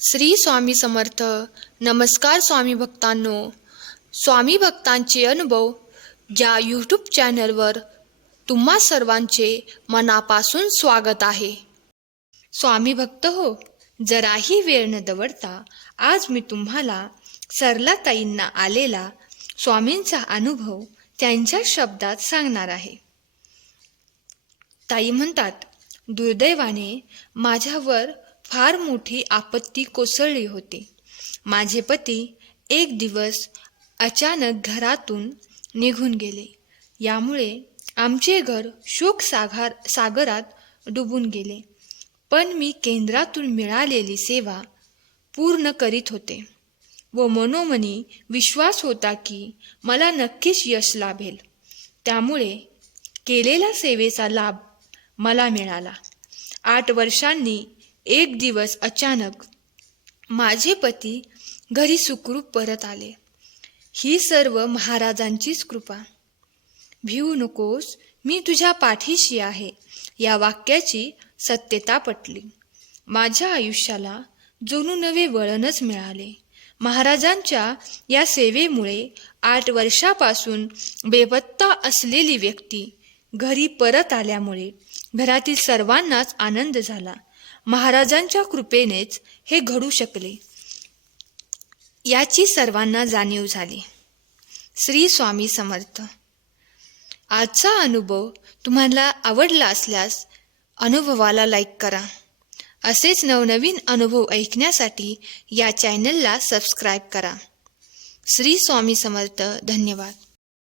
श्री स्वामी समर्थ. नमस्कार स्वामी भक्तांनो. स्वामी भक्तांचे अनुभव या यूट्यूब चॅनलवर तुम्हा सर्वांचे मनापासून स्वागत आहे. स्वामी भक्त हो, जराही वेळ न दवडता आज मी तुम्हाला सरलाताईंना आलेला स्वामींचा अनुभव त्यांच्या शब्दात सांगणार आहे. ताई म्हणतात, दुर्दैवाने माझ्यावर फार मोठी आपत्ती कोसळली होती. माझे पती एक दिवस अचानक घरातून निघून गेले. यामुळे आमचे घर सागरात डुबून गेले. पण मी केंद्रातून मिळालेली सेवा पूर्ण करीत होते व मनोमनी विश्वास होता की मला नक्कीच यश लाभेल. त्यामुळे केलेल्या सेवेचा लाभ मला मिळाला. 8 वर्षांनी एक दिवस अचानक माझे पती घरी सुखरूप परत आले. ही सर्व महाराजांचीच कृपा. भिवू नकोस, मी तुझ्या पाठीशी आहे, या वाक्याची सत्यता पटली. माझ्या आयुष्याला जणू नवे वळणच मिळाले. महाराजांच्या या सेवेमुळे 8 वर्षापासून बेपत्ता असलेली व्यक्ती घरी परत आल्यामुळे घरातील सर्वांनाच आनंद झाला. महाराजांच्या कृपेनेच हे घडू शकले याची सर्वांना जाणीव झाली. श्री स्वामी समर्थ. आजचा अनुभव तुम्हाला आवडला असल्यास अनुभवाला लाईक करा. असेच नवनवीन अनुभव ऐकण्यासाठी या चॅनलला सबस्क्राईब करा. श्री स्वामी समर्थ. धन्यवाद.